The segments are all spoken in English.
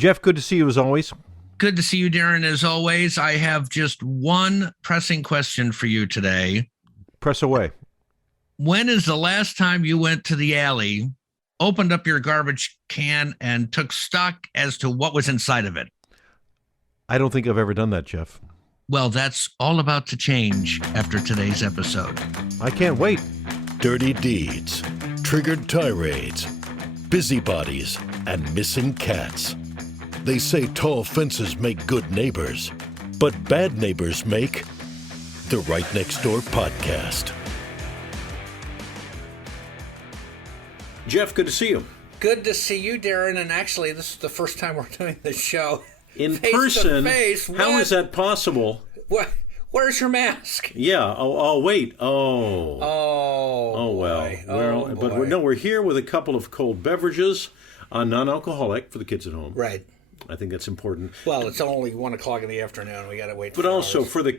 Jeff, good to see you as always. Good to see you, Darren. As always, I have just one pressing question for you today. Press away. When is the last time you went to the alley, opened up your garbage can, and took stock as to what was inside of it? I don't think I've ever done that, Jeff. Well, that's all about to change after today's episode. I can't wait. Dirty deeds, triggered tirades, busybodies, and missing cats. They say tall fences make good neighbors, but bad neighbors make the Right Next Door podcast. Jeff, good to see you. Good to see you, Darren. And actually, this is the first time we're doing this show In face person? to face. How is that possible? What? Where's your mask? Yeah. Oh, wait. Oh, well. Boy. But we're here with a couple of cold beverages, non-alcoholic for the kids at home. Right. I think that's important. Well, it's only 1 o'clock in the afternoon. We got to wait. But also for the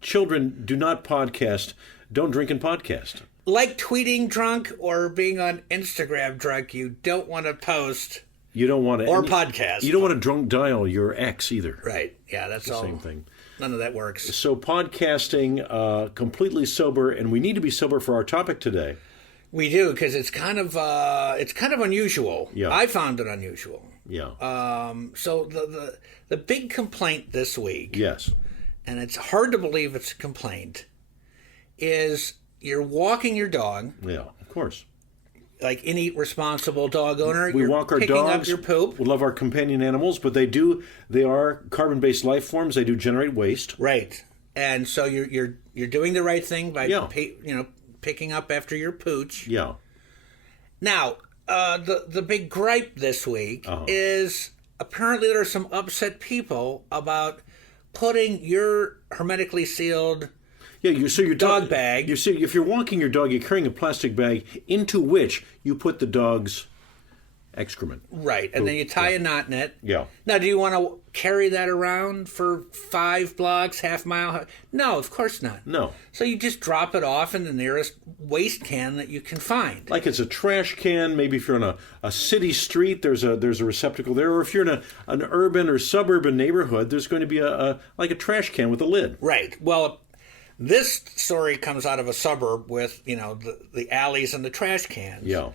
children, do not podcast. Don't drink and podcast. Like tweeting drunk or being on Instagram drunk, you don't want to post. You don't want to podcast. You don't want to drunk dial your ex either. Right. Yeah, that's the all. Same thing. None of that works. So podcasting, completely sober, and we need to be sober for our topic today. We do, because it's kind of unusual. Yeah. I found it unusual. Yeah. So the big complaint this week. Yes. And it's hard to believe it's a complaint, is you're walking your dog. Yeah, of course. Like any responsible dog owner, We walk our picking dogs. up your poop. We love our companion animals, but they are carbon-based life forms. They do generate waste. Right. And so you're doing the right thing by picking up after your pooch. Yeah. Now, the big gripe this week is apparently there are some upset people about putting your hermetically sealed your dog bag. You see, if you're walking your dog, you're carrying a plastic bag into which you put the dog's excrement. Right, and then you tie a knot in it. Yeah. Now, do you want to carry that around for 5 blocks, half mile? No, of course not. No. So you just drop it off in the nearest waste can that you can find. Like it's a trash can. Maybe if you're on a city street, there's a receptacle there. Or if you're in an urban or suburban neighborhood, there's going to be a trash can with a lid. Right. Well, this story comes out of a suburb with, the alleys and the trash cans. Yeah.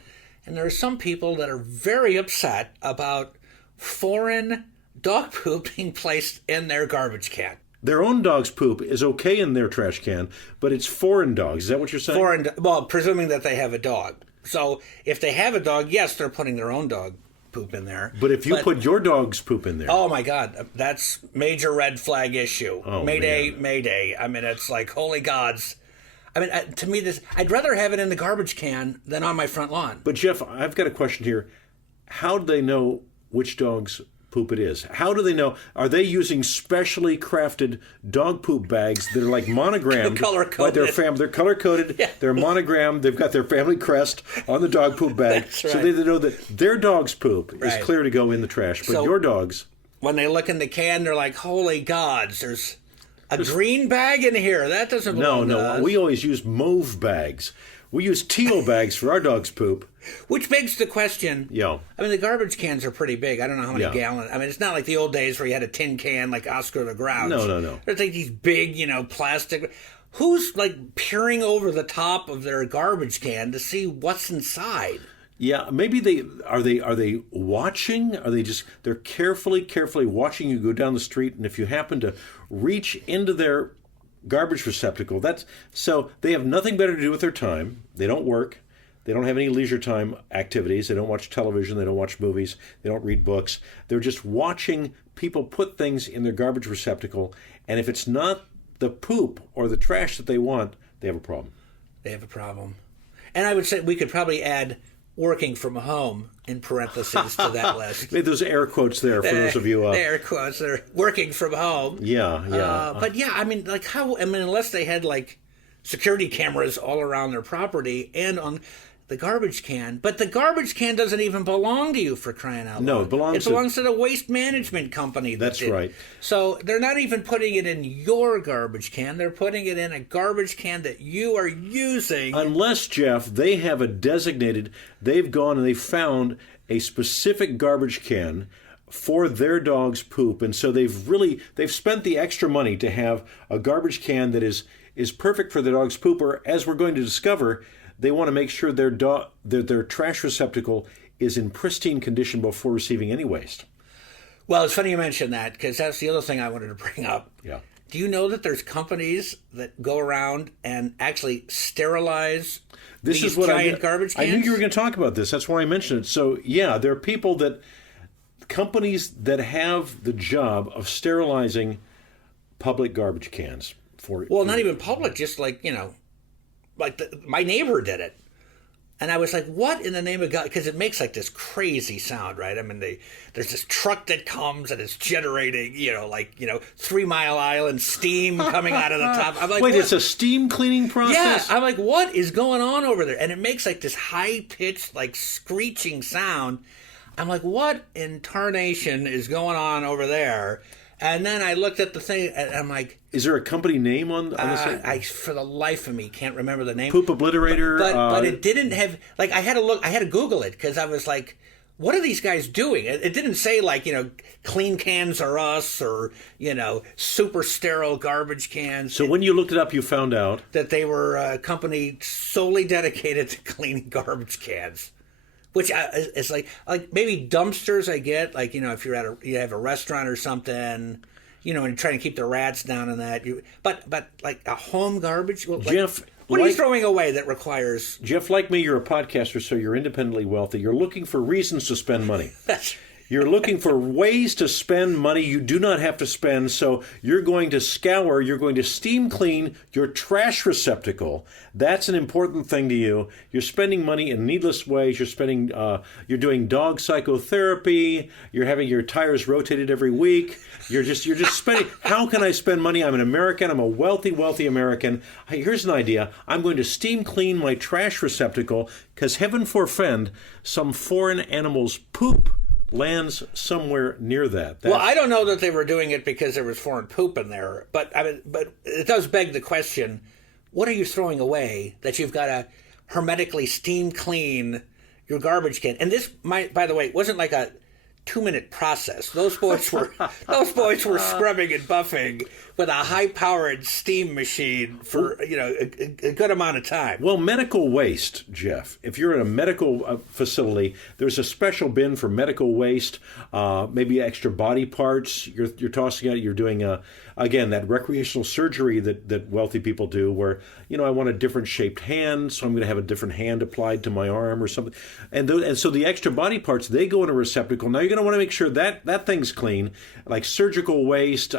And there are some people that are very upset about foreign dog poop being placed in their garbage can. Their own dog's poop is okay in their trash can, but it's foreign dogs. Is that what you're saying? Presuming that they have a dog. So if they have a dog, yes, they're putting their own dog poop in there. But if you put your dog's poop in there. Oh my God, that's major red flag issue. Oh, Mayday, man. Mayday. I mean, it's like, holy gods. I mean, to me, I'd rather have it in the garbage can than on my front lawn. But Jeff, I've got a question here. How do they know which dog's poop it is? How do they know? Are they using specially crafted dog poop bags that are like monogrammed? Color-coded. They're color-coded. Yeah. They're monogrammed. They've got their family crest on the dog poop bag. That's right. So they know that their dog's poop is Right. clear to go in the trash. But So- your dog's... When they look in the can, they're like, holy gods, there's a green bag in here. That doesn't belong to us. We always use mauve bags. We use teal bags for our dog's poop. Which begs the question. Yeah. I mean, the garbage cans are pretty big. I don't know how many Yeah. gallons. I mean, it's not like the old days where you had a tin can like Oscar the Grouch. No. There's like these big, plastic. Who's like peering over the top of their garbage can to see what's inside? Yeah, maybe they watching? Are they just they're carefully watching you go down the street, and if you happen to reach into their garbage receptacle, so they have nothing better to do with their time. They don't work. They don't have any leisure time activities. They don't watch television. They don't watch movies. They don't read books. They're just watching people put things in their garbage receptacle, and if it's not the poop or the trash that they want, they have a problem. They have a problem. And I would say we could probably add working from home in parentheses to that list. Made those air quotes there for those of you. Air quotes. They're working from home. Yeah. But yeah, I mean, like unless they had like security cameras all around their property and on the garbage can. But the garbage can doesn't even belong to you, for crying out loud. No, it belongs to the waste management company. That's right. So they're not even putting it in your garbage can. They're putting it in a garbage can that you are using. Unless, Jeff, they have they've gone and they found a specific garbage can for their dog's poop, and so they've spent the extra money to have a garbage can that is perfect for the dog's poop. Or as we're going to discover, they want to make sure their trash receptacle is in pristine condition before receiving any waste. Well, it's funny you mention that, because that's the other thing I wanted to bring up. Yeah. Do you know that there's companies that go around and actually sterilize these giant garbage cans? I knew you were going to talk about this. That's why I mentioned it. So, yeah, there are companies that have the job of sterilizing public garbage cans. Not even public, just like, my neighbor did it. And I was like, what in the name of God? Because it makes like this crazy sound, right? I mean, there's this truck that comes and it's generating, 3 Mile Island steam coming out of the top. I'm like, wait, what? It's a steam cleaning process? Yeah, I'm like, what is going on over there? And it makes like this high-pitched, like screeching sound. I'm like, what in tarnation is going on over there? And then I looked at the thing, and I'm like... Is there a company name on the site? I, for the life of me, can't remember the name. Poop Obliterator? But it didn't have... Like, I had to Google it, because I was like, what are these guys doing? It didn't say, like, clean cans are us, or, super sterile garbage cans. So when you looked it up, you found out... that they were a company solely dedicated to cleaning garbage cans. Which is like maybe dumpsters. I get, like, if you're you have a restaurant or something, and you're trying to keep the rats down and that. But like a home garbage. Well, Jeff, what are you throwing away that requires? Jeff, like me, you're a podcaster, so you're independently wealthy. You're looking for reasons to spend money. You're looking for ways to spend money you do not have to spend, so you're going to steam clean your trash receptacle. That's an important thing to you. You're spending money in needless ways. You're doing dog psychotherapy. You're having your tires rotated every week. You're just spending. How can I spend money? I'm an American. I'm a wealthy American. Here's an idea. I'm going to steam clean my trash receptacle, because heaven forfend, some foreign animal's poop lands somewhere near that. Well, I don't know that they were doing it because there was foreign poop in there, but it does beg the question: what are you throwing away that you've got to hermetically steam clean your garbage can? And this, by the way, wasn't like a 2-minute process. Those boys were scrubbing and buffing with a high-powered steam machine for a good amount of time. Well, medical waste, Jeff. If you're in a medical facility, there's a special bin for medical waste. Maybe extra body parts you're tossing out. You're doing again that recreational surgery that wealthy people do, where I want a different shaped hand, so I'm going to have a different hand applied to my arm or something. And so the extra body parts, they go in a receptacle. Now you're going to want to make sure that thing's clean, like surgical waste.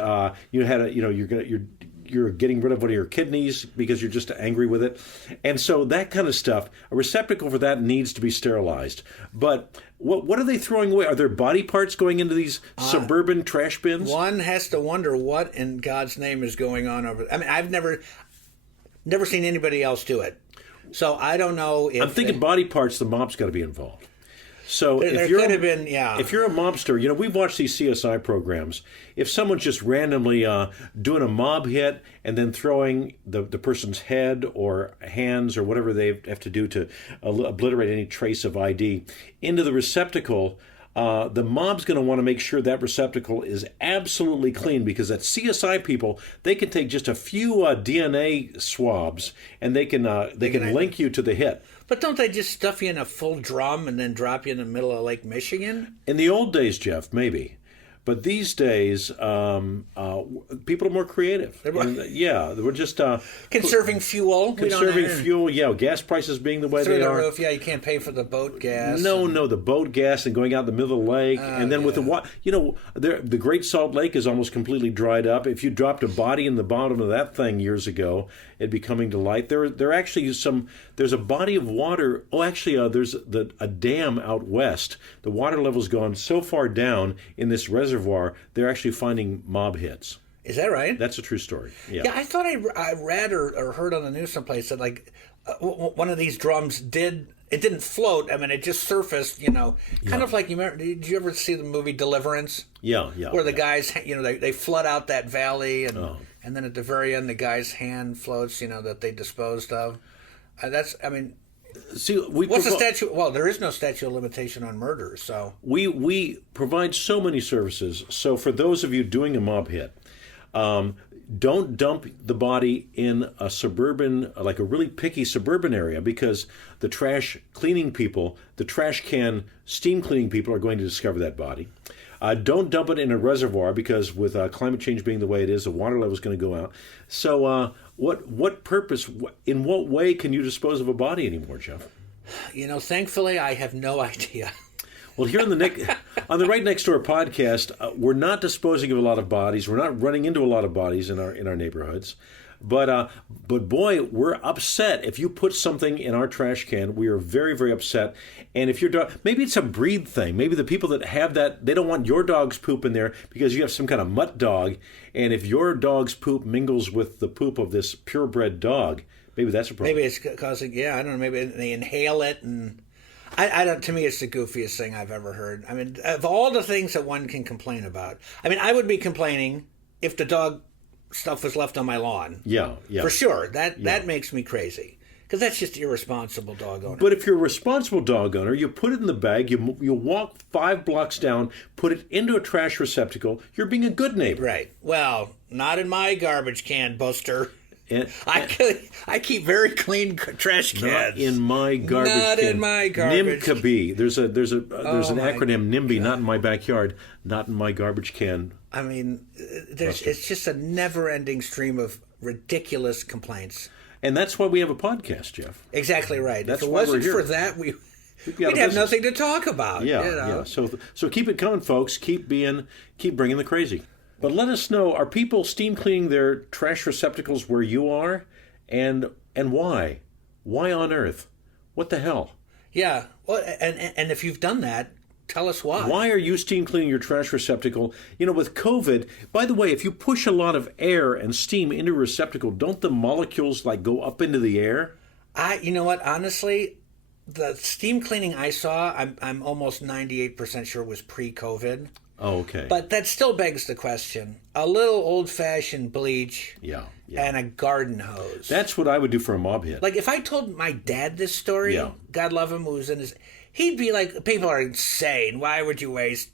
You're getting rid of one of your kidneys because you're just angry with it. And so that kind of stuff, a receptacle for that needs to be sterilized. But what are they throwing away? Are there body parts going into these suburban trash bins? One has to wonder what in God's name is going on over there. I mean, I've never seen anybody else do it. So I don't know if... I'm thinking body parts, the mob's got to be involved. So there could have been, yeah. If you're a mobster, we've watched these CSI programs. If someone's just randomly doing a mob hit and then throwing the person's head or hands or whatever they have to do to obliterate any trace of ID into the receptacle, the mob's going to want to make sure that receptacle is absolutely clean, because that CSI people, they can take just a few DNA swabs and they can link you to the hit. But don't they just stuff you in a full drum and then drop you in the middle of Lake Michigan? In the old days, Jeff, maybe. But these days, people are more creative. We're just... conserving fuel. Conserving fuel, gas prices being the way they are. Roof, you can't pay for the boat gas. No, the boat gas and going out in the middle of the lake. And then with the water... the Great Salt Lake is almost completely dried up. If you dropped a body in the bottom of that thing years ago, it'd be coming to light. There actually there's a body of water. Oh, actually, there's a dam out west. The water level's gone so far down in this reservoir, they're actually finding mob hits. Is that right? That's a true story. Yeah, I thought I read or heard on the news someplace that one of these drums didn't float. I mean, it just surfaced. Kind of like did you ever see the movie Deliverance? Yeah. Where the guys, they flood out that valley and then at the very end the guy's hand floats. That they disposed of. See, What's the statute? Well, there is no statute of limitation on murder, so we provide so many services. So for those of you doing a mob hit, don't dump the body in a suburban, like a really picky suburban area, because the trash cleaning people, the trash can steam cleaning people are going to discover that body. Don't dump it in a reservoir, because with climate change being the way it is, the water level is going to go out. So what purpose, in what way can you dispose of a body anymore, Jeff? Thankfully, I have no idea. Well, here on the Right Next Door podcast, we're not disposing of a lot of bodies. We're not running into a lot of bodies in our neighborhoods. But boy, we're upset. If you put something in our trash can, we are very, very upset. And if your dog, maybe it's a breed thing. Maybe the people that have that, they don't want your dog's poop in there because you have some kind of mutt dog. And if your dog's poop mingles with the poop of this purebred dog, maybe that's a problem. Maybe it's causing, I don't know, maybe they inhale it, and I don't. To me, it's the goofiest thing I've ever heard. I mean, of all the things that one can complain about, I mean, I would be complaining if the dog stuff was left on my lawn. Yeah. For sure. That makes me crazy, because that's just irresponsible dog owner. But if you're a responsible dog owner, you put it in the bag, you walk 5 blocks down, put it into a trash receptacle, you're being a good neighbor. Right. Well, not in my garbage can, Buster. And, I keep very clean trash cans. Not in my garbage can. Not in my garbage. NIMCAB. There's an acronym, NIMBY. God. Not in my backyard. Not in my garbage can. I mean, it's just a never-ending stream of ridiculous complaints. And that's why we have a podcast, Jeff. Exactly right. That's if it why wasn't we're here. for that, we'd have have nothing to talk about. Yeah. So keep it coming, folks. Keep bringing the crazy. But let us know, are people steam cleaning their trash receptacles where you are? And why? Why on earth? What the hell? Yeah. Well, and if you've done that, tell us why. Why are you steam cleaning your trash receptacle? With COVID, by the way, if you push a lot of air and steam into a receptacle, don't the molecules go up into the air? You know what? Honestly, the steam cleaning I saw, I'm almost 98% sure was pre-COVID. Oh, okay. But that still begs the question. A little old-fashioned bleach and a garden hose. That's what I would do for a mob hit. Like, if I told my dad this story, God love him, who was in his... He'd be like, people are insane. Why would you waste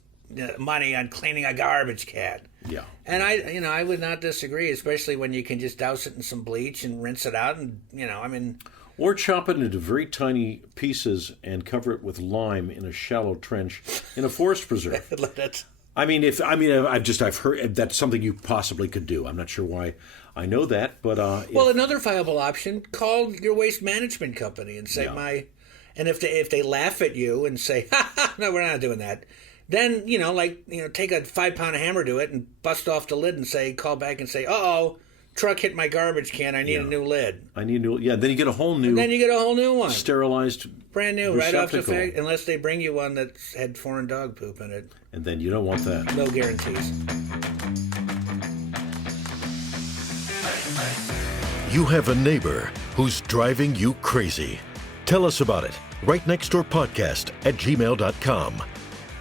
money on cleaning a garbage can? Yeah. And I would not disagree, especially when you can just douse it in some bleach and rinse it out and, Or chop it into very tiny pieces and cover it with lime in a shallow trench in a forest preserve. I've heard that's something you possibly could do. I'm not sure why I know that, but well, another viable option: call your waste management company and say and if they laugh at you and say, no, we're not doing that, then take a 5-pound hammer to it and bust off the lid and call back and say, uh-oh, truck hit my garbage can. I need a new lid. Then you get a whole new. And then you get a whole new one, sterilized, brand new, right off the fact. Unless they bring you one that had foreign dog poop in it. And then you don't want that. No guarantees. You have a neighbor who's driving you crazy. Tell us about it. Right Next Door Podcast at gmail.com.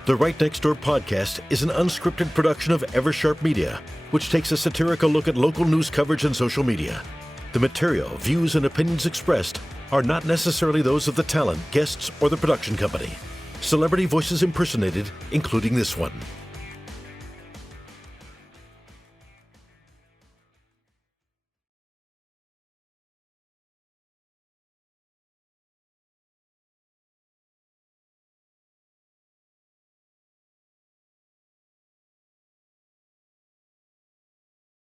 The Right Next Door Podcast is an unscripted production of Eversharp Media, which takes a satirical look at local news coverage and social media. The material, views, and opinions expressed are not necessarily those of the talent, guests, or the production company. Celebrity voices impersonated, including this one.